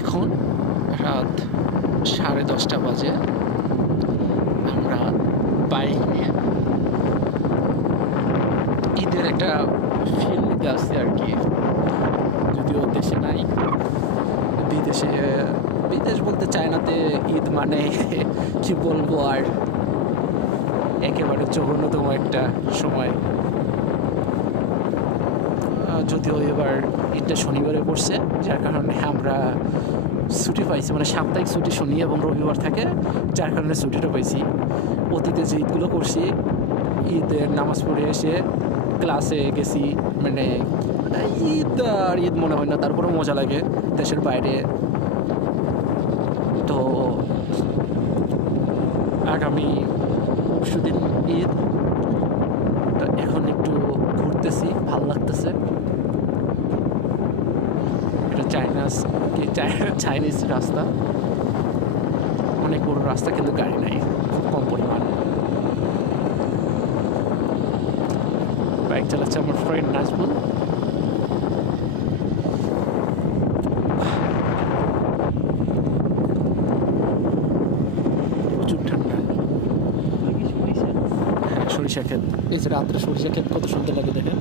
এখন রাত 10:30 বাজে। আমরা বাইক নিয়ে ঈদের একটা ফিল নিতে আসছি আর কি। যদিও দেশে নাই, বিদেশে, বিদেশ বলতে চায়নাতে ঈদ মানে কি বলবো আর, একেবারে জঘন্যতম একটা সময়। যদিও এবার ঈদটা শনিবারে পড়ছে, যার কারণে আমরা ছুটি পাইছি, মানে সাপ্তাহিক ছুটি শনি এবং রবিবার থাকে, যার কারণে ছুটিটা পাইছি। অতীতে যে ঈদগুলো করছি, ঈদের নামাজ পড়ে এসে ক্লাসে গেছি, মানে ঈদ আর ঈদ মনে হয় না, তারপরে মজা লাগে দেশের বাইরে। তো আগামী পরশুদিন ঈদ, তো এখন একটু ঘুরতেছি, ভালো লাগতেছে। এটা চাইনিজ রাস্তা, অনেক বড় রাস্তা, কিন্তু গাড়ি নাই, খুব কম পরিমাণ। বাইক চালাচ্ছে আমার ফ্রেন্ড নাজমুল। প্রচুর ঠান্ডা। হ্যাঁ, সরিষা ক্ষেত, এই যে রাত্রে সরিষা ক্ষেত কত সুন্দর লাগে দেখেন।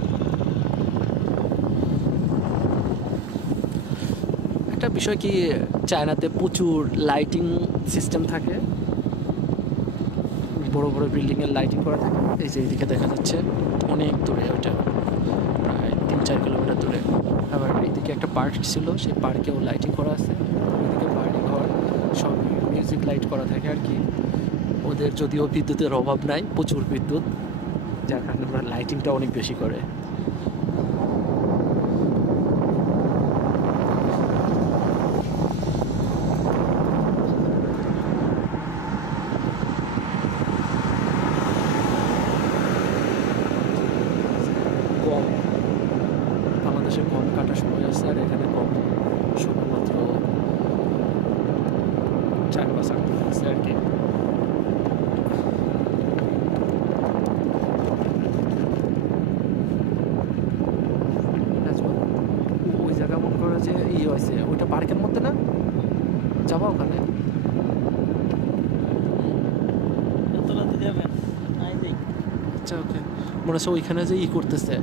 একটা বিষয় কি, চায়নাতে প্রচুর লাইটিং সিস্টেম থাকে, বড় বড় বিল্ডিংয়ের লাইটিং করা থাকে। এই যে এদিকে দেখা যাচ্ছে অনেক দূরে, ওইটা প্রায় 3-4 কিলোমিটার দূরে। আবার এইদিকে একটা পার্ক ছিল, সেই পার্কেও লাইটিং করা আছে। ওইদিকে বাড়ি ঘর সব মিউজিক লাইট করা থাকে আর কি। ওদের যদিও বিদ্যুতের অভাব নাই, প্রচুর বিদ্যুৎ, যার কারণে ওরা লাইটিংটা অনেক বেশি করে। গম, বাংলাদেশে গম কাটার সময় আছে, আর এখানে গম শুধুমাত্র 4-5 আঙ্গুল আছে আর কি। ওই জায়গা মনে করো যে হয়েছে, ওইটা পার্কের মধ্যে না, যাবা ওখানে? আচ্ছা, ওকে, মনে হচ্ছে ওইখানে যে করতেছে